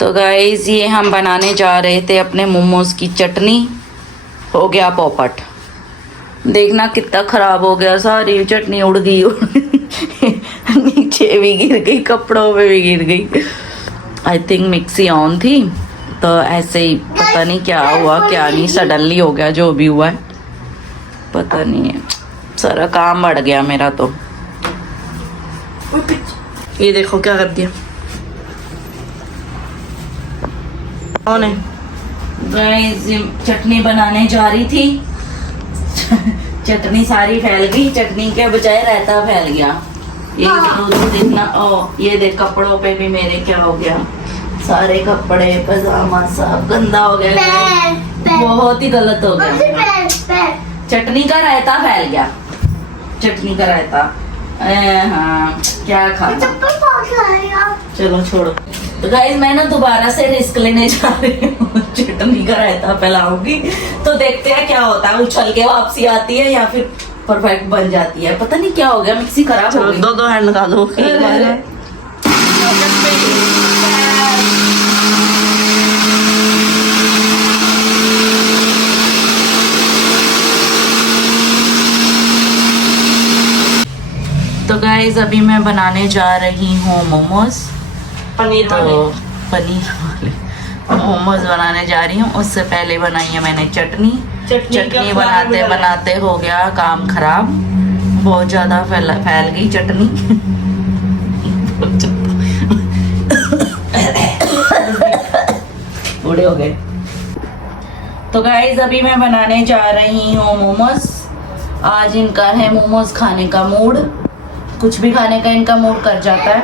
तो गाइस ये हम बनाने जा रहे थे अपने मोमोज की चटनी। हो गया पोपट। देखना कितना खराब हो गया, सारी चटनी उड़ गई नीचे भी गिर गई, कपड़ों पे भी गिर गई। आई थिंक मिक्सी ऑन थी तो ऐसे ही पता नहीं क्या हुआ क्या नहीं, सडनली हो गया जो भी हुआ है पता नहीं है। सारा काम बढ़ गया मेरा तो। ये देखो क्या कर दिया उन्होंने। चटनी बनाने जा रही थी चटनी सारी फैल गई, चटनी के बजाय रायता फैल गया। ये देखना, ओ ये देख कपड़ों पे भी मेरे क्या हो गया, सारे कपड़े पजामा सब गंदा हो गया, बहुत ही गलत हो गया। चटनी का रायता फैल गया, चटनी का रायता। हाँ क्या खा, चलो छोड़ो। तो गाइस मैं ना दोबारा से रिस्क लेने जा रही हूँ, चटनी का रायता फैलाऊंगी तो देखते हैं क्या होता है, उछल के वापसी आती है या फिर परफेक्ट बन जाती है। पता नहीं क्या हो गया, मिक्सी खराब हो गई। दो हैंड लगा दो। तो गाइस अभी मैं बनाने जा रही हूँ मोमोज, पनीर वाले मोमोज बनाने जा रही हूँ। उससे पहले बनाई है मैंने चटनी बनाते बनाते हो गया काम खराब, बहुत ज्यादा फैल गई चटनी बूढ़े हो गए। तो गाइस अभी मैं बनाने जा रही हूँ मोमोज। आज इनका है मोमोज खाने का मूड, कुछ भी खाने का इनका मूड कर जाता है।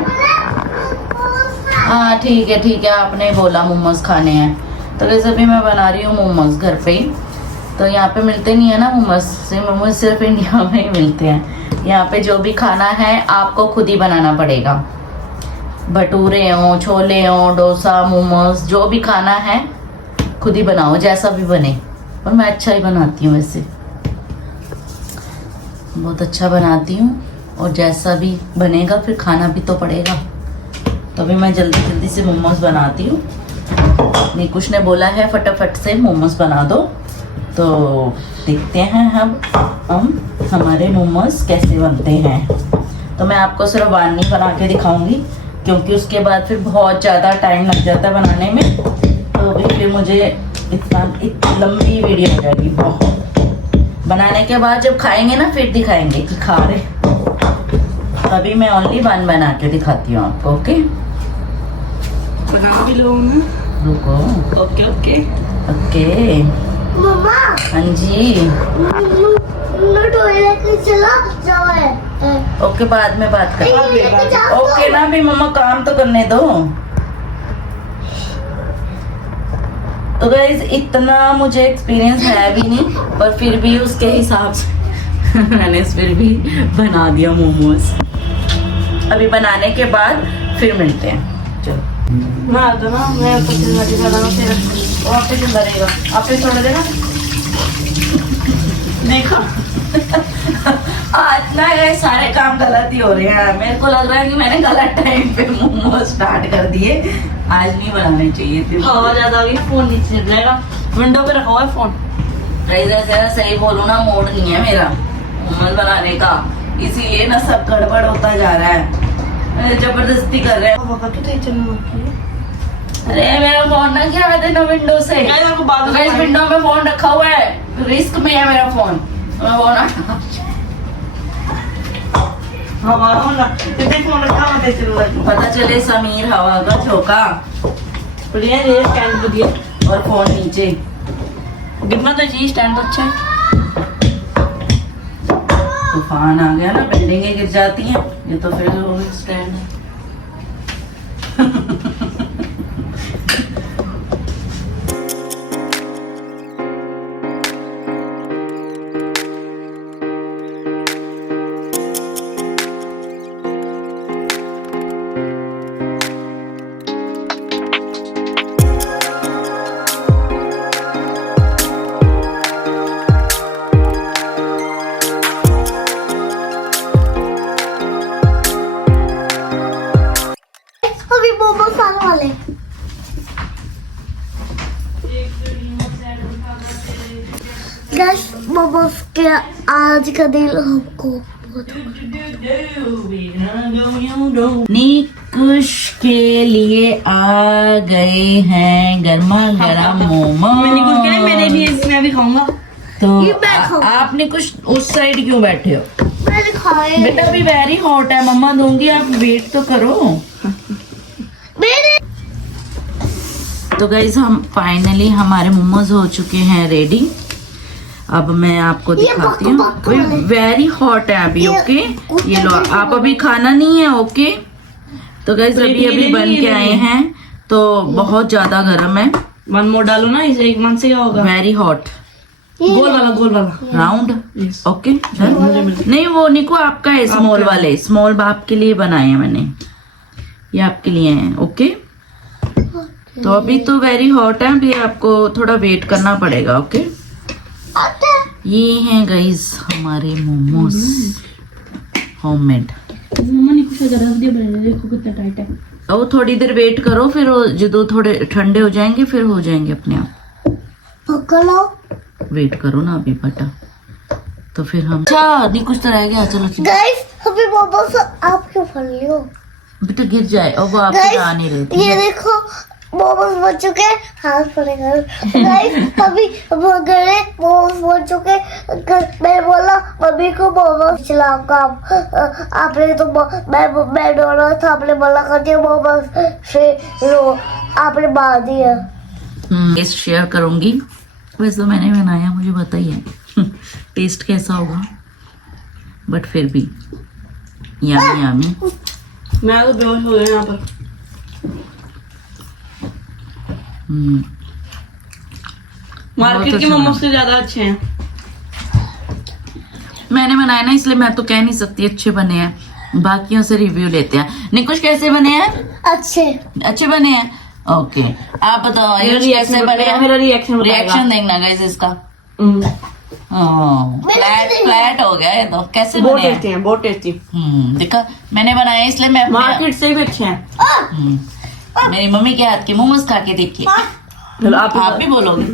हाँ ठीक है आपने बोला मोमोज खाने हैं। तो वैसे अभी मैं बना रही हूँ मोमोज घर पे ही। तो यहाँ पे मिलते नहीं है ना मोमोज सिर्फ इंडिया में ही मिलते हैं। यहाँ पे जो भी खाना है आपको खुद ही बनाना पड़ेगा। भटूरे हों, छोले हों, डोसा, मोमोज, जो भी खाना है खुद ही बनाओ, जैसा भी बने। और मैं अच्छा ही बनाती हूँ, वैसे बहुत अच्छा बनाती हूँ। और जैसा भी बनेगा फिर खाना भी तो पड़ेगा। तो अभी मैं जल्दी से मोमोज बनाती हूँ। निकुश ने बोला है फटाफट से मोमोज बना दो, तो देखते हैं हम हमारे मोमोज कैसे बनते हैं। तो मैं आपको सिर्फ वन ही बना के दिखाऊंगी, क्योंकि उसके बाद फिर बहुत ज़्यादा टाइम लग जाता है बनाने में। तो अभी फिर मुझे इतनी लंबी वीडियो हो जाएगी बहुत। बनाने के बाद जब खाएंगे ना फिर दिखाएंगे कि खा रहे। अभी मैं ओनली वन बना के दिखाती हूँ आपको। ओके भी लो ना, रुको। ओके ओके ओके मम्मा, हाँ जी मैं टॉयलेट के चला जाओ। ओके बाद में बात करें। ओके ना भी मम्मा काम तो करने दो। तो गाइस इतना मुझे एक्सपीरियंस है भी नहीं, पर फिर भी उसके हिसाब से मैंने फिर भी बना दिया मोमोज। अभी बनाने के बाद फिर मिलते हैं। चलो ना दो ना, मैं कुछ दिखा दूँ फिर वो आपसे चल रहेगा, आपसे छोड़ देना। देखो आज ना ये सारे काम गलत ही हो रहे हैं। मेरे को लग रहा है कि मैंने गलत टाइम पे मोमोज स्टार्ट कर दिए। आज नहीं बनाने चाहिए थे। हवा ज्यादा होगी, फोन नीचे गिर जाएगा। विंडो पे रखा हुआ है फोन। सही बोलूं ना, मूड नहीं है मेरा मोमोज बनाने का, इसीलिए ना सब गड़बड़ होता जा रहा है। जबरदस्ती कर रहे हैं। अरे मेरा फोन ना क्या है ना विंडो से, विंडो में फोन रखा हुआ है, रिस्क में है मेरा फोन। मैं फोन हवा हो ना, फोन रखा हुआ है। पता चले समीर हवा का झोंका बढ़िया ये स्टैंड को दिया और फोन नीचे गिरना तो चाहिए, स्टैंड तो अच्छा है। तूफान आ गया ना, बिल्डिंगें गिर जाती हैं। ये तो फिर स्टैंड है। अभी मोमोज आ गैस मोमोज के आज का दिन हमको निकुश के लिए आ गए हैं गर्मा गर्म मोमोज। मेरे लिए मैं भी खाऊंगा। तो ये मैं खाऊंगा। आपने कुछ उस साइड क्यों बैठे हो? मैंने खाए बेटा अभी वेरी हॉट है, मम्मा दूंगी, आप वेट तो करो। मेरे तो गाइज हम फाइनली हमारे मोमोज हो चुके हैं रेडी। अब मैं आपको दिखाती हूँ। बक वाले। वेरी हॉट है अभी। ये ओके कुत्ते ये लो, के आप अभी खाना नहीं है। ओके तो गाइज प्लेट अभी ये अभी लेनी बन है, के आए हैं तो बहुत ज्यादा गर्म है। वन मोर डालो ना, इसे एक मन से क्या होगा? Very hot. गोल वाला। Round Yes. ओके नहीं वो निको आपका है, स्मॉल आपका। वाले स्मॉल बाप के लिए बनाए हैं मैंने, ये आपके लिए हैं। ओके तो अभी तो वेरी हॉट है, अभी आपको थोड़ा वेट करना पड़ेगा। ओके ये हैं गाइस हमारे मोमोज होममेड। मम्मा ने कुछ जरा दिया बने, देखो कितना टाइट है। और थोड़ी देर वेट करो, फिर जो थोड़े ठंडे हो जाएंगे फिर हो जाएंगे अपने आप। पकड़ो वेट करो ना अभी बेटा, तो फिर हम अच्छा नहीं कुछ तो रह गया। चलो चलो गाइस अभी मोमोज आप क्यों फल रही हो? बेटा गिर जाए और वो आपको गाइस आ नहीं रही थी। ये देखो मोमोज बन चुके हैं, हाथ पड़ेगा। गाइस अभी वो गए मोमोज बन चुके। मैं बोला मम्मी को मोमोज खिलाऊंगा। आपने तो मैं डर रहा था, आपने बोला कर दिया मोमोज से लो, आपने मार दिया। टेस्ट शेयर करूंगी। वैसे तो मैंने बनाया, मुझे पता ही है टेस्ट कैसा होगा, बट फिर भी यामी यामी। मैं तो बेहोश हो गया यहाँ पर। मार्केट के अच्छा मोमोज से ज्यादा अच्छे हैं। मैंने बनाया ना इसलिए मैं तो कह नहीं सकती अच्छे बने हैं, बाकियों से रिव्यू लेते हैं। निकुश कैसे बने हैं? अच्छे अच्छे बने हैं। ओके आप बताओ आयुष कैसे बने हैं? मेरा रिएक्शन रिएक्शन देखना गाइस इसका। फ्लैट फ्लैट हो गया ये तो। कैसे बहुत बने टेस्टी हैं? हैं, बहुत टेस्टी। देखा मैंने बनाया इसलिए मैं अपने- मार्केट से भी अच्छे हैं। मेरी मम्मी के हाथ के मोमोज खा के देखिए। चलो आप भी बोलोगे।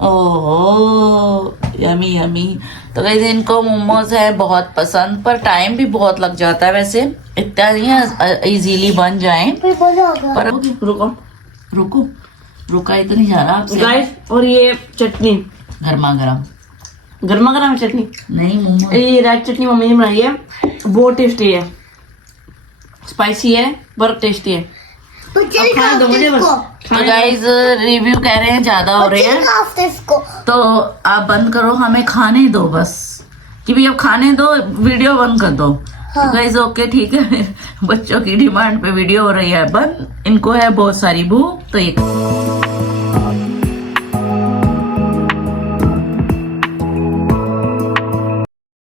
ओह यमी यमी। तो गाइस इनको मोमोज है बहुत पसंद, पर टाइम भी बहुत लग जाता है। वैसे इतना नहीं है इजीली बन जाए, फिर मजा होगा। पर रुको रुको रुका ही तो नहीं जा रहा आपसे। गाइस, और ये चटनी गर्मा गर्म गर्मा गर्म चटनी, नहीं मोमोज। ये रेड चटनी मम्मी ने बनाई है, बहुत टेस्टी है। स्पाइसी है पर टेस्टी है। बच्चे अब खाने दो मुझे बस। तो गाइस रिव्यू कह रहे हैं ज्यादा हो रहे हैं, इसको तो आप बंद करो, हमें खाने दो बस। कि भी अब खाने दो, वीडियो बंद कर दो। हाँ। गाइस ओके ठीक है बच्चों की डिमांड पे वीडियो हो रही है बंद। इनको है बहुत सारी भूख, तो ये